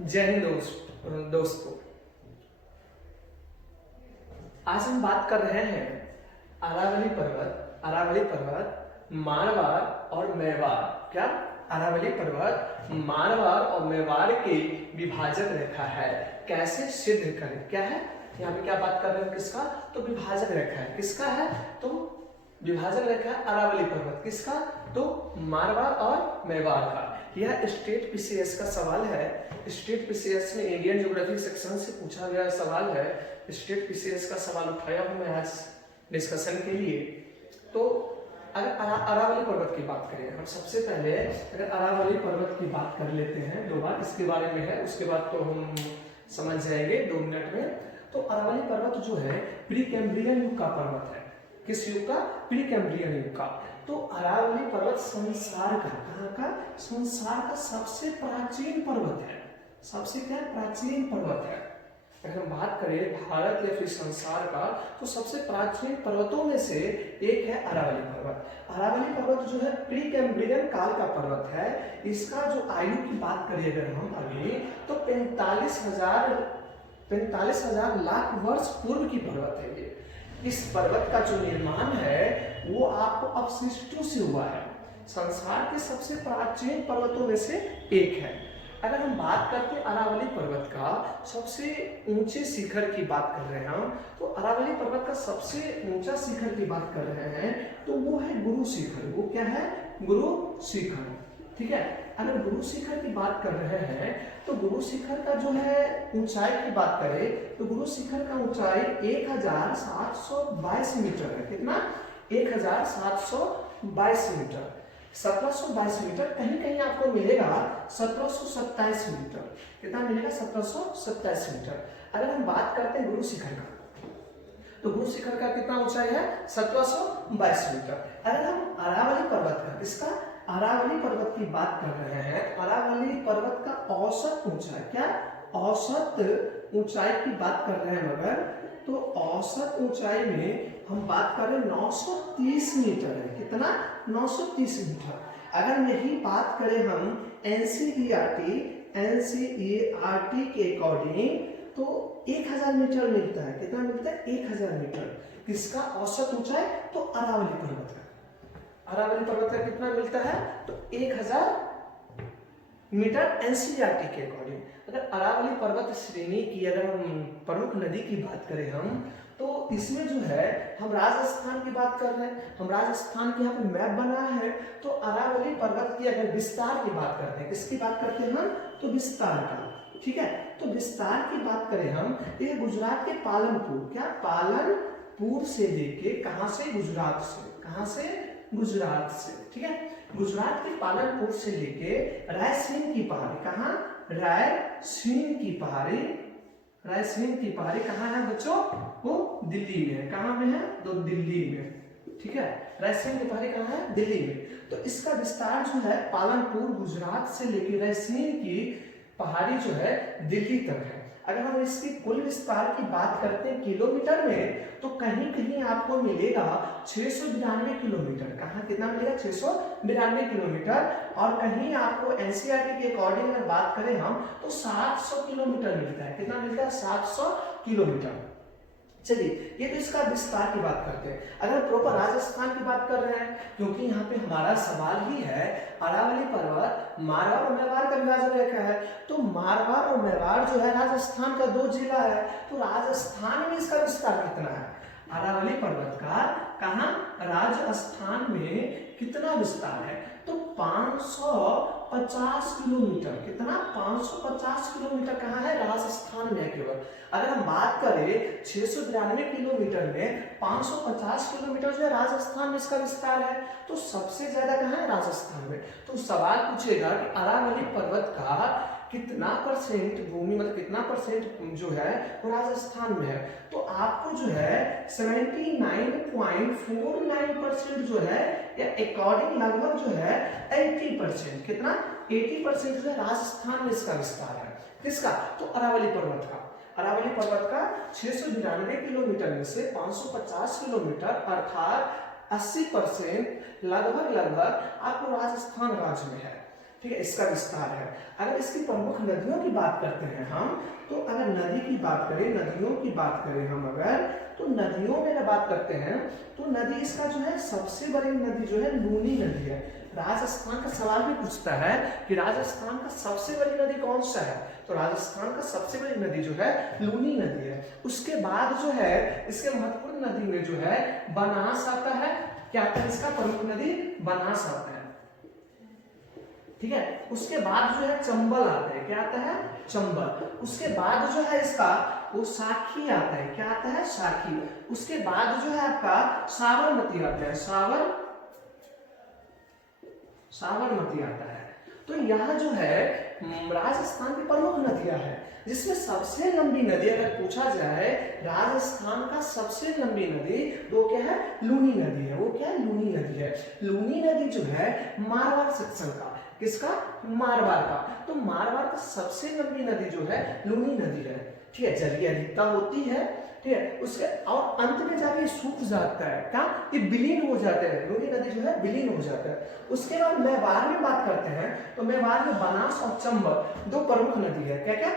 जय हिंद दोस्तों, आज हम बात कर रहे हैं अरावली पर्वत, मारवाड़ और मेवाड़। क्या अरावली पर्वत मारवाड़ और मेवाड़ के विभाजक रेखा है, कैसे सिद्ध करें। क्या है यहाँ पे, क्या बात कर रहे हैं, किसका? तो विभाजक रेखा है। किसका है? तो विभाजक रेखा है अरावली पर्वत। किसका? तो मारवाड़ और मेवाड़ का। यह स्टेट पीसीएस का सवाल है। स्टेट पीसीएस में इंडियन ज्योग्राफी सेक्शन से पूछा गया सवाल है। स्टेट पीसीएस का सवाल उठाया हूं मैं आज डिस्कशन के लिए। तो अगर अरावली पर्वत की बात करें, हम सबसे पहले अगर अरावली पर्वत की बात कर लेते हैं, 2 बार इसके बारे में है, उसके बाद तो हम समझ जाएंगे 2 मिनट में। तो अरावली पर्वत जो है प्री कैम्ब्रियन युग का पर्वत है। किस युग का? प्री कैम्ब्रियन युग का। तो अरावली पर्वत संसार का, कहाँ का? संसार का सबसे प्राचीन पर्वत है। सबसे क्या प्राचीन पर्वत है। अगर हम बात करें भारत या फिर संसार का, तो सबसे प्राचीन पर्वतों में से एक है अरावली पर्वत। अरावली पर्वत जो है प्री कैम्ब्रियन काल का पर्वत है। इसका जो आयु की बात करें अगर हम अभी, तो 45,000 लाख वर्ष पूर्व की पर्वत है ये। इस पर्वत का जो निर्माण है वो आपको अपशिष्टों से हुआ है। संसार के सबसे प्राचीन पर्वतों में से एक है। अगर हम बात करते हैं अरावली पर्वत का सबसे ऊंचे शिखर की बात कर रहे हैं हम, तो अरावली पर्वत का सबसे ऊंचा शिखर की बात कर रहे हैं, तो वो है गुरु शिखर। वो क्या है? गुरु शिखर। ठीक है। अगर गुरु शिखर की बात कर रहे हैं, तो गुरु शिखर का जो है ऊंचाई की बात करें, तो गुरु शिखर का ऊंचाई 1722 मीटर है। कितना? 1722 मीटर। 1722 मीटर, कहीं कहीं आपको मिलेगा 1727 मीटर। कितना मिलेगा? 1727 मीटर। अगर हम बात करते हैं गुरु शिखर का, तो गुरु शिखर का कितना ऊंचाई है? 1722 मीटर। अगर हम अरावली पर्वत का, इसका अरावली पर्वत की बात कर रहे हैं, अरावली पर्वत का औसत ऊंचाई, क्या औसत ऊंचाई की बात कर रहे हैं मगर, तो औसत ऊंचाई में हम बात करें 930 मीटर है। कितना? 930 मीटर। अगर यही बात करें हम एनसीईआरटी के अकॉर्डिंग, तो 1000 मीटर मिलता है। कितना मिलता है? 1000 मीटर। किसका औसत ऊंचाई? तो अरावली पर्वत का। अरावली पर्वत का कितना मिलता है? तो 1000 मीटर एनसीईआरटी के अकॉर्डिंग। अगर अरावली पर्वत श्रेणी की अगर हम प्रमुख नदी की बात करें हम, तो इसमें जो है हम राजस्थान की बात कर रहे हैं। हम राजस्थान के यहाँ पे मैप बना है, तो अरावली पर्वत की अगर विस्तार की बात करते हैं, किसकी बात करते हैं हम? तो विस्तार का। ठीक है। तो विस्तार की बात करें हम, ये गुजरात के पालनपुर, क्या पालनपुर से लेके, कहां से? गुजरात से। कहां से? गुजरात से। ठीक है। गुजरात के पालनपुर से लेके रायसेन की पहाड़ी, कहां? रायसेन की पहाड़ी। रायसेन की पहाड़ी कहां है बच्चों? वो दिल्ली में है। कहां में है? तो दिल्ली में। ठीक है। रायसेन की पहाड़ी कहां है? दिल्ली में। तो इसका विस्तार जो है पालनपुर गुजरात से लेके रायसेन की पहाड़ी जो है दिल्ली तक है। अगर हम इसकी कुल विस्तार की बात करते हैं किलोमीटर में, तो कहीं कहीं आपको मिलेगा 692 किलोमीटर। कहाँ कितना मिलेगा? 692 किलोमीटर। और कहीं आपको एनसीईआरटी के अकॉर्डिंग अगर बात करें हम, तो 700 किलोमीटर मिलता है। कितना मिलता है? 700 किलोमीटर। चलिए, ये तो इसका विस्तार की बात करते हैं। अगर प्रॉपर राजस्थान की बात कर रहे हैं, क्योंकि यहाँ पे हमारा सवाल ही है अरावली पर्वत मारवाड़ और मेवाड़ का विभाजन रेखा है, तो मारवाड़ और मेवाड़ जो है राजस्थान का 2 जिला है। तो राजस्थान में इसका विस्तार कितना है? अरावली पर्वत का कहाँ? राजस्थान में कितना विस्तार है? तो 550 किलोमीटर। कितना? 550 किलोमीटर कहाँ है? राजस्थान में केवल। अगर हम बात करें 692 किलोमीटर में 550 किलोमीटर जो है राजस्थान में इसका विस्तार है, तो सबसे ज्यादा कहाँ है? राजस्थान में। तो सवाल पूछेगा कि अरावली पर्वत का कितना परसेंट भूमि, मतलब कितना परसेंट जो है वो राजस्थान में है, तो आपको जो है 79.49% जो है या अकॉर्डिंग लगभग जो है 80%, कितना 80% जो है राजस्थान में इसका विस्तार है। किसका? तो अरावली पर्वत का। अरावली पर्वत का 692 किलोमीटर में से 550 किलोमीटर अर्थात 80% लगभग आपको राजस्थान राज्य में है। ठीक है, इसका विस्तार है। अगर इसकी प्रमुख नदियों की बात करते हैं हम, तो अगर नदी की बात करें, नदियों की बात करें हम अगर, तो नदियों में अगर बात करते हैं तो नदी इसका जो है सबसे बड़ी नदी जो है लूनी नदी है। राजस्थान का सवाल भी पूछता है कि राजस्थान का सबसे बड़ी नदी कौन सा है, तो राजस्थान का सबसे बड़ी नदी जो है लूनी नदी है। उसके बाद जो है इसके महत्वपूर्ण नदी में जो है बनास आता है। क्या आता है इसका प्रमुख नदी? बनास आता है। ठीक है, उसके बाद जो है चंबल आता है। क्या आता है? चंबल। उसके बाद जो है इसका वो साखी आता है। क्या आता है? साखी। उसके बाद जो है आपका साबरमती आता है। साबरमती आता है। तो यहाँ जो है राजस्थान की प्रमुख नदियां हैं, जिसमें सबसे लंबी नदी अगर पूछा जाए राजस्थान का सबसे लंबी नदी वो क्या है? लूनी नदी है। वो क्या है? लूनी नदी है। लूनी नदी जो है मारवाड़ सेक्शन का, किसका? मारवाड़ का। तो मारवाड़ का सबसे लंबी नदी जो है लूनी नदी है। ठीक है, जलीय अधिकता होती है। ठीक है, उसके और अंत में जाके सूख जाता है। क्या? ये विलीन हो जाते हैं। लूनी नदी जो है विलीन हो जाता है। उसके बाद मेवाड़ में बात करते हैं तो मेवाड़ में बनास और चंबल दो प्रमुख नदी है। क्या क्या?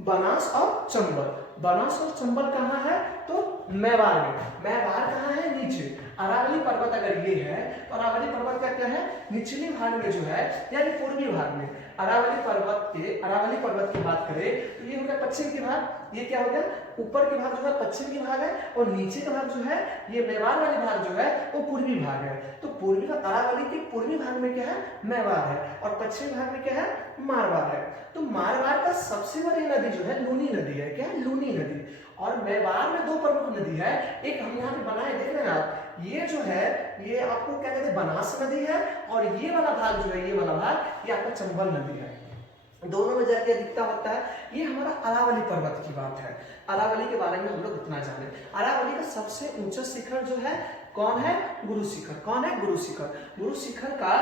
बनास और चंबल। बनास और चंबल कहाँ है? तो मेवाड़ में। मेवाड़ कहाँ है? नीचे। अरावली पर्वत अगर ये है तो अरावली पर्वत का क्या है? निचली भाग में जो है, यानी पूर्वी भाग में। अरावली पर्वत की बात करें तो ये हो गया पश्चिम की भाग। ये क्या हो गया? ऊपर के भाग जो है पश्चिम की भाग है, और नीचे का भाग जो है ये मेवाड़ वाली भाग जो है वो पूर्वी भाग है। तो पूर्वी भाग, अरावली के पूर्वी भाग में क्या है? मेवाड़ है, और पश्चिमी भाग में क्या है? मारवाड़ है। तो मारवाड़ का सबसे बड़ी नदी जो है लूनी नदी है। क्या है? लूनी नदी। और मेवाड़ में दो प्रमुख नदी है। एक हम यहाँ पे बनाए, देख रहे हैं आप, ये जो है ये आपको क्या कहते हैं? बनास नदी है, और ये वाला भाग जो है, ये वाला भाग ये आपका चंबल नदी है। दोनों में जाके अधिकता होता है। ये हमारा अरावली पर्वत की बात है। अरावली के बारे में हम लोग इतना जाने। अरावली का सबसे ऊंचा शिखर जो है कौन है? गुरु शिखर। कौन है? गुरु शिखर। गुरु शिखर का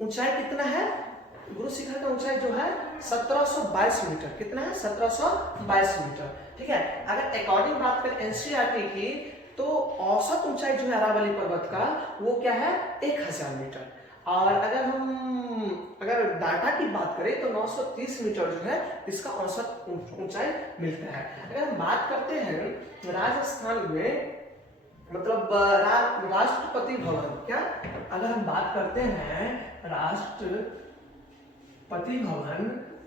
ऊंचाई कितना है? गुरु शिखर का ऊंचाई जो है 1722 मीटर। कितना है? 1722 मीटर। ठीक है, अगर अकॉर्डिंग बात करें एनसीईआरटी की, तो औसत ऊंचाई जो है अरावली पर्वत का वो क्या है? 1000 मीटर। और अगर डाटा की बात करें तो 930 मीटर जो है इसका औसत ऊंचाई मिलता है। अगर हम बात करते हैं राजस्थान में, मतलब राष्ट्रपति भवन, क्या अगर हम बात करते हैं राष्ट्रपति भवन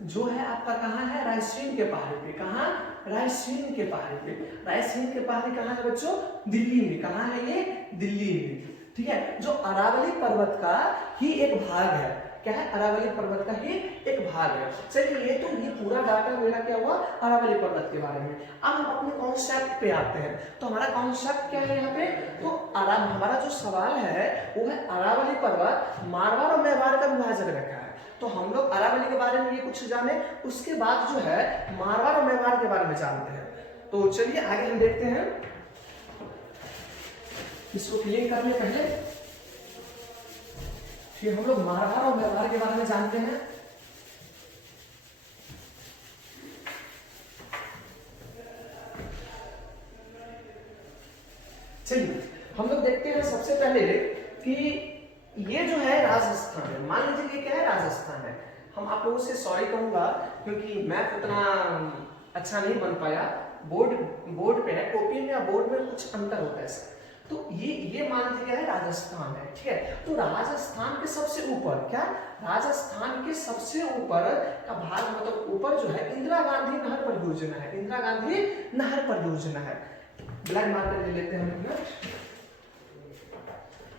जो है आपका कहाँ है? रायसेन के पहाड़ी पे। कहाँ? रायसेन के पहाड़ी पे। रायसेन के पहाड़ी कहाँ है बच्चों? दिल्ली में। कहाँ है ये? दिल्ली में। ठीक है, जो अरावली पर्वत का ही एक भाग है। क्या है? अरावली पर्वत का ही एक भाग है। चलिए, तो ये पूरा डाटा मेरा क्या हुआ अरावली पर्वत के बारे में। अब हम अपने कॉन्सेप्ट पे आते हैं। तो हमारा कॉन्सेप्ट क्या है यहाँ पे? तो हमारा जो सवाल है वो है अरावली पर्वत मारवाड़ और मेवाड़ का विभाजक रखा है। तो हम लोग अरावली के बारे में ये कुछ जाने, उसके बाद जो है मारवाड़ और मेवाड़ के बारे में जानते हैं। तो चलिए आगे हम देखते हैं। इसको क्लियर करने पहले फिर हम लोग मारवाड़ और मेवाड़ के बारे में जानते हैं। चलिए हम लोग देखते हैं सबसे पहले कि ये जो है राजस्थान है। मान लीजिए ये क्या है? राजस्थान है। हम आप लोगों से सॉरी कहूंगा क्योंकि मैथ उतना अच्छा नहीं बन पाया। बोर्ड पे है, कॉपी में या बोर्ड में कुछ अंतर होता है। तो ये मान लीजिए है राजस्थान है। ठीक है, तो राजस्थान के सबसे ऊपर, क्या राजस्थान के सबसे ऊपर का भाग, मतलब ऊपर जो है इंदिरा गांधी नहर परियोजना है। इंदिरा गांधी नहर परियोजना है। ब्लैक मार्कर ले लेते हैं हम।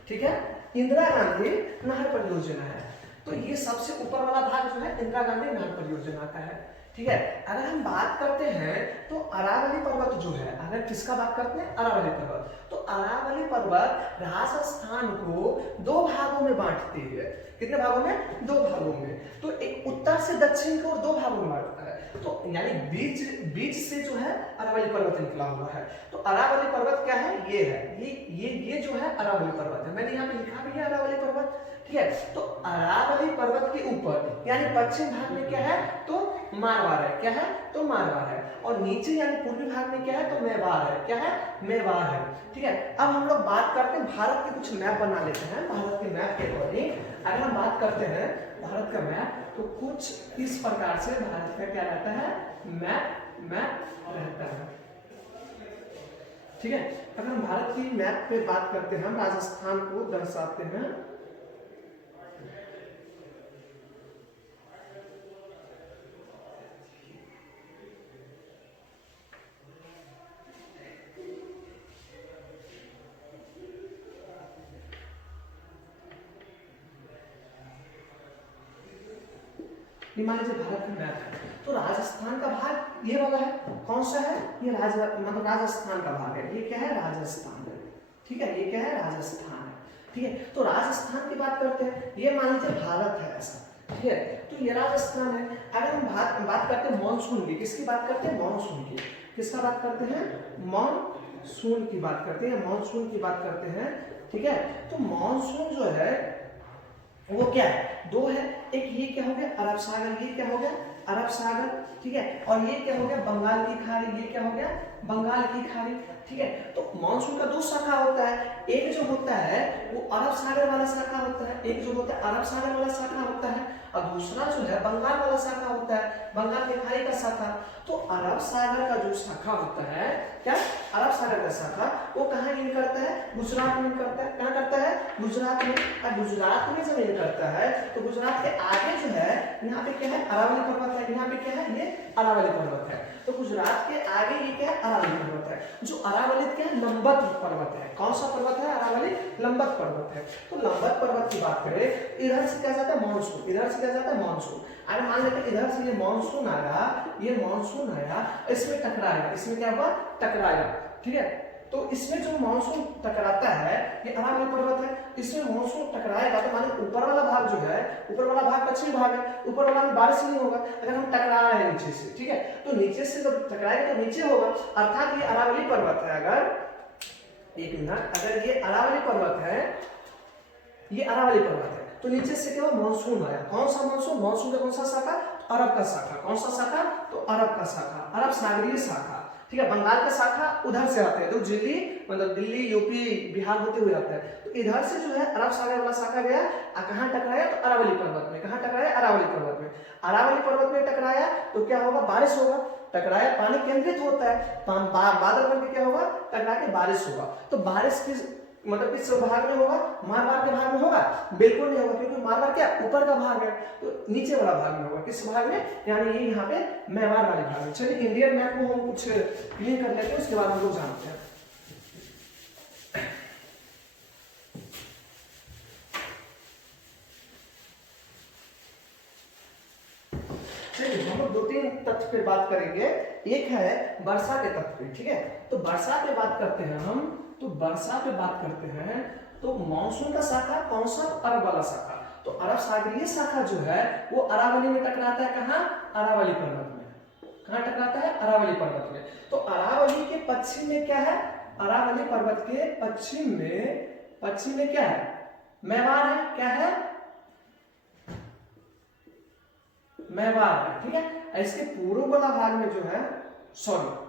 ठीक है, इंदिरा गांधी नहर परियोजना है। तो ये सबसे ऊपर वाला भाग जो है इंदिरा गांधी नहर परियोजना का है। ठीक है, अगर हम बात करते हैं तो अरावली पर्वत जो है, अगर किसका बात करते हैं? अरावली पर्वत। तो अरावली पर्वत राजस्थान को दो भागों में बांटती है। कितने भागों में? दो भागों में। तो एक उत्तर से दक्षिण को दो भागों में बांटता है। तो यानी बीच से जो है अरावली पर्वत निकला हुआ है। तो अरावली पर्वत क्या है? ये है, ये जो है अरावली पर्वत है। मैंने यहाँ पे लिखा भी है अरावली पर्वत। ठीक है। तो अरावली पर्वत के ऊपर यानी पश्चिम भाग में क्या है तो मारवाड़ है, क्या है तो मारवाड़ है, और नीचे यानी पूर्वी भाग में क्या है तो मेवाड़ है, क्या है मेवाड़ है, ठीक है। अब हम लोग बात करते हैं भारत के कुछ मैप बना लेते हैं। भारत के मैप के अकॉर्डिंग अगर हम बात करते हैं भारत का मैप तो कुछ इस प्रकार से भारत का क्या रहता है मैप रहता है, ठीक है। अगर हम भारत की मैप पे बात करते हैं, हम राजस्थान को दर्शाते हैं, मान लीजिए भारत का मैप है तो राजस्थान का भाग ये वाला है, कौन सा है ये मतलब राजस्थान का भाग है, ये क्या है राजस्थान है, ठीक है, ये क्या है राजस्थान है, ठीक है। तो राजस्थान की बात करते हैं, ये मान लीजिए भारत है ऐसा, ठीक है, तो ये राजस्थान है। अगर हम बात करते हैं मानसून की, किसकी बात करते हैं मानसून की, किसका बात करते हैं मानसून की बात करते हैं, मानसून की बात करते हैं, ठीक है। तो मानसून जो है वो क्या है दो है, एक ये क्या हो गया अरब सागर, ये क्या हो गया अरब सागर, ठीक है, और ये क्या हो गया बंगाल की खाड़ी, ये क्या हो गया बंगाल की खाड़ी, ठीक है। तो मानसून का दो शाखा होता है, एक जो होता है वो अरब सागर वाला शाखा होता है, एक जो होता है अरब सागर वाला शाखा होता है, और दूसरा जो है बंगाल वाला शाखा होता है, बंगाल की खाड़ी का शाखा। तो अरब सागर का जो शाखा होता है, क्या अरब सागर का शाखा वो कहाँ इन करता है गुजरात में करता है, कहाँ करता है गुजरात में, और गुजरात में जब इन करता है तो गुजरात के आगे जो है यहाँ पे क्या है अरावली पर्वत है, यहाँ पे क्या है ये अरावली पर्वत है। तो गुजरात के आगे ये क्या है अरावली पर्वत है, जो अरावली क्या है लंबत पर्वत है, कौन सा पर्वत है अरावली लंबत पर्वत है। तो लंबत पर्वत की बात करें, इधर से क्या जाता है मानसून, इधर से क्या जाता है मानसून, अगर मान लेते इधर से ये मानसून आया, ये मानसून आया इसमें टकराएगा, इसमें क्या हुआ टकराएगा, ठीक है। तो इसमें जो मानसून टकराता है ये अरावली पर्वत है, इसमें मानसून टकराएगा तो माने ऊपर वाला भाग जो है, ऊपर वाला भाग पश्चिमी भाग है, ऊपर वाला में बारिश नहीं होगा अगर हम टकरा रहे हैं नीचे से, ठीक है। तो नीचे से जब टकराएगा तो नीचे होगा, अर्थात ये अरावली पर्वत है, अगर एक मिनट अगर ये अरावली पर्वत है, ये अरावली पर्वत है तो नीचे से क्या मानसून आया, कौन सा मानसून, मानसून का कौन सा शाखा अरब का शाखा, कौन सा शाखा तो अरब का शाखा, अरब सागरीय शाखा, ठीक है। बंगाल का शाखा उधर से आते हैं तो दिल्ली मतलब दिल्ली यूपी बिहार होते हुए आता है, तो इधर से जो है अरब सागर वाला शाखा गया, कहाँ टकराया तो अरावली पर्वत में, कहाँ टकराया अरावली पर्वत में, अरावली पर्वत में टकराया तो क्या होगा बारिश होगा, टकराया पानी केंद्रित होता है, बादल बन के क्या होगा टकरा के बारिश होगा। तो बारिश किस मतलब किस भाग में होगा मारवाड़ के भाग में होगा, बिल्कुल नहीं होगा क्योंकि मारवाड़ क्या ऊपर का भाग है, तो नीचे वाला भाग में होगा, किस भाग में यानी ये यहाँ पे मेवाड़ वाले भाग में। चलिए इंडियन मैप को हम कुछ क्लीन कर लेते हैं, उसके बाद हम लोग जानते हैं। चलिए हम लोग दो तीन तथ्य पे बात करेंगे, एक है वर्षा के तथ्य पे, ठीक है। तो वर्षा पे बात करते हैं हम, तो वर्षा पे बात करते हैं तो मानसून का शाखा कौन सा अरब वाला शाखा, तो अरब सागरीय शाखा जो है वो अरावली में टकराता है, कहाँ अरावली पर्वत में, कहाँ टकराता है अरावली पर्वत में। तो अरावली के पश्चिम में क्या है, अरावली पर्वत के पश्चिम में क्या है मेवाड़ है, क्या है मेवाड़ है, ठीक है। इसके पूर्व वाला भाग में जो है सॉरी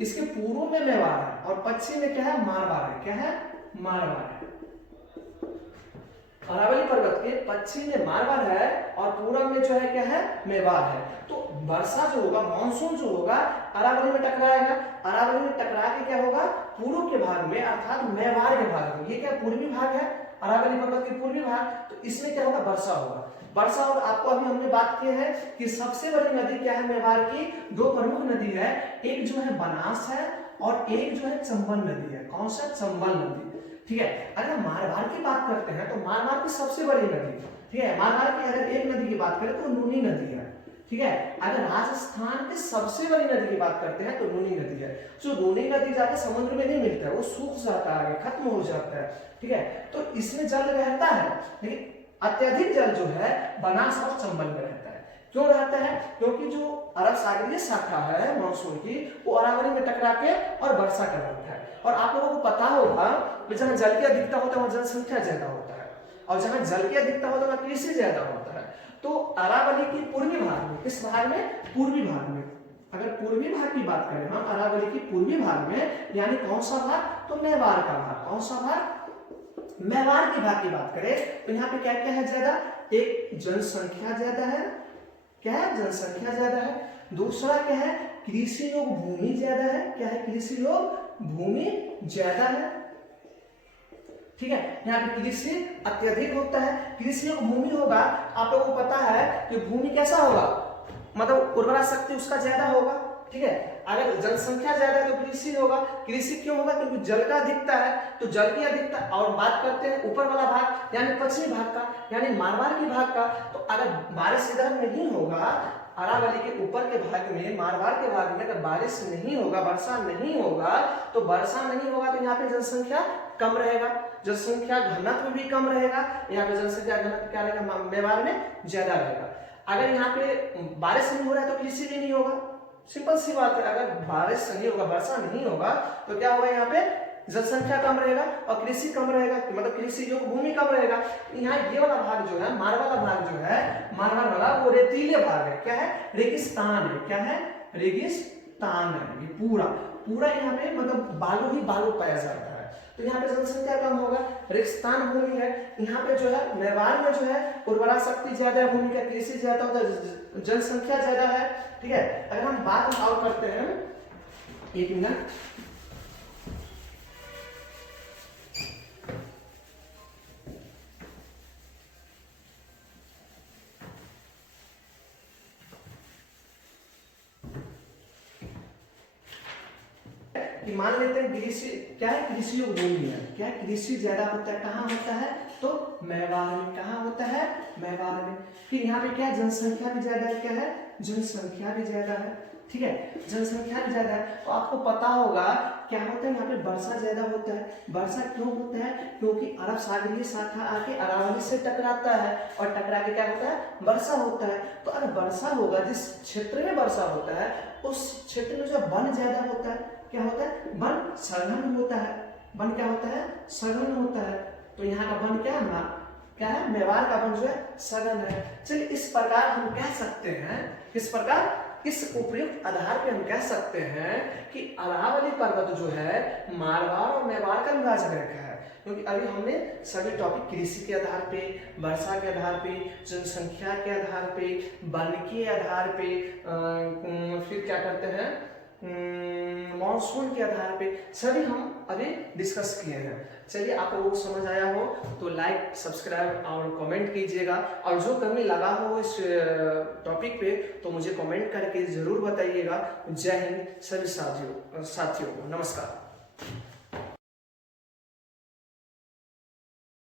इसके पूर्व में मेवाड़ है और पश्चिम में क्या है मारवाड़ है, क्या है मारवाड़ है। अरावली पर्वत के पश्चिम में मारवाड़ है और पूर्व में जो है क्या है मेवाड़ है। तो वर्षा जो होगा मानसून जो होगा अरावली में टकराएगा, अरावली में टकरा के क्या होगा पूर्व के भाग में अर्थात मेवाड़ के भाग में, ये क्या पूर्वी भाग है अरावली पर्वत के पूर्वी भाग, तो इसमें क्या होगा वर्षा होगा, वर्षा। और आपको अभी हमने बात की है कि सबसे बड़ी नदी क्या है मेवाड़ की, दो प्रमुख नदी है, एक जो है बनास है और एक जो है चंबल नदी है, कौन सा चंबल नदी, ठीक है। अगर मारवाड़ की बात करते हैं तो मारवाड़ की सबसे बड़ी नदी, ठीक है, मारवाड़ की अगर एक नदी की बात करें तो नूनी नदी है, ठीक है। अगर राजस्थान की सबसे बड़ी नदी की बात करते हैं तो नूनी नदी है, जो नूनी नदी जाके समुद्र में नहीं मिलता है, वो सूख जाता है खत्म हो जाता है, ठीक है। तो इसमें जल रहता है लेकिन अत्यधिक जल जो है बनास और चंबल में रहता है, क्यों रहता है क्योंकि जो अरब सागरीय शाखा है मानसून की वो अरावली में टकरा के और वर्षा कर रहा है। और आप लोगों को पता होगा कि जहाँ जल की अधिकता होता है वहाँ जनसंख्या ज्यादा होता है, और जहां जल की अधिकता होता है वहां कृषि ज्यादा होता है। तो अरावली की पूर्वी भाग में, किस भाग में? पूर्वी भाग में। अगर पूर्वी भाग की बात करें हम, अरावली की पूर्वी भाग में, यानी कौन सा भाग? तो मेवाड़ का भाग। कौन सा भाग? मेवाड़ के भाग की बात करें तो यहाँ पे क्या क्या है ज्यादा? एक, जनसंख्या ज्यादा है। क्या है? जनसंख्या ज्यादा है। दूसरा क्या है? कृषि योग भूमि ज्यादा है। क्या है? कृषि योग भूमि ज्यादा है। ठीक है, यहाँ पे कृषि अत्यधिक होता है। कृषि योग भूमि होगा, आप लोगों को पता है कि भूमि कैसा होगा, मतलब उर्वरा शक्ति उसका ज्यादा होगा। ठीक है, अगर जनसंख्या ज्यादा है तो कृषि होगा। कृषि क्यों होगा? क्योंकि जल का अधिकता है, तो जल की अधिकता। और बात करते हैं ऊपर वाला भाग यानी पश्चिमी भाग का, यानी मारवाड़ के भाग का, तो अगर बारिश इधर नहीं होगा, अरावली के ऊपर के भाग में, मारवाड़ के भाग में अगर बारिश नहीं होगा, वर्षा नहीं होगा, तो वर्षा नहीं होगा तो यहाँ पे जनसंख्या कम रहेगा, जनसंख्या घनत्व भी कम रहेगा। यहाँ पे जनसंख्या घनत्व क्या रहेगा? मेवाड़ में ज्यादा रहेगा। अगर यहाँ पे बारिश नहीं हो रहा है तो कृषि भी नहीं होगा। सिंपल सी बात है, अगर बारिश नहीं होगा, वर्षा नहीं होगा तो क्या होगा? यहाँ पे जनसंख्या कम रहेगा और कृषि कम रहेगा, मतलब कृषि जो भूमि कम रहेगा। यहाँ ये वाला भाग जो है, मारवाड़ वाला भाग जो है, मारवाड़ वाला, वो रेतीले भाग है। क्या है? रेगिस्तान है। क्या है? रेगिस्तान है। ये पूरा पूरा यहाँ पे मतलब बालू ही बालू पाया जाता है, तो यहाँ पे जनसंख्या कम होगा। रेगिस्तान भूमि है। यहाँ पे जो है मेवाड़ में जो है उर्वरा शक्ति ज्यादा है, भूमि का कृषि ज्यादा होता है, जनसंख्या ज्यादा है। ठीक है, अगर हम बात और करते हैं, एक मिनट, कि मान लेते हैं कृषि क्या है? कृषि योग भूमि है। क्या है? कृषि ज्यादा होता है। कहाँ होता है? तो मेवाड़ में। कहाँ होता है? मेवाड़ में। फिर यहाँ पे क्या है? जनसंख्या भी ज्यादा है। क्या है? जनसंख्या भी ज्यादा है। ठीक है, जनसंख्या भी ज्यादा है। तो आपको पता होगा क्या होता है? यहाँ पे वर्षा ज्यादा होता है। वर्षा क्यों होता है? क्योंकि अरब सागरीय शाखा आके अरावली से टकराता है और टकरा के क्या होता है? वर्षा होता है। तो अगर वर्षा होगा, जिस क्षेत्र में वर्षा होता है उस क्षेत्र में जो वन ज्यादा होता है, क्या होता है? वन सघन होता है। वन क्या होता है? सघन होता है। तो यहाँ का वन क्या है? क्या है? मेवाड़ का वन जो है सघन है। चलिए, इस प्रकार हम कह सकते हैं, किस प्रकार? इस उपयुक्त आधार पे हम कह सकते हैं कि अरावली पर्वत जो है मारवाड़ और मेवाड़ का विभाजक रेखा है। क्योंकि अभी हमने सभी टॉपिक कृषि के आधार पे, वर्षा के आधार पे, जनसंख्या के आधार पे, वन के आधार पे, फिर क्या करते हैं, मॉनसून के आधार पे, सभी हम अभी डिस्कस किए हैं। चलिए, आप लोगों को समझ आया हो तो लाइक, सब्सक्राइब और कमेंट कीजिएगा, और जो कमी लगा हो इस टॉपिक पे तो मुझे कमेंट करके जरूर बताइएगा। जय हिंद सभी साथियों, नमस्कार।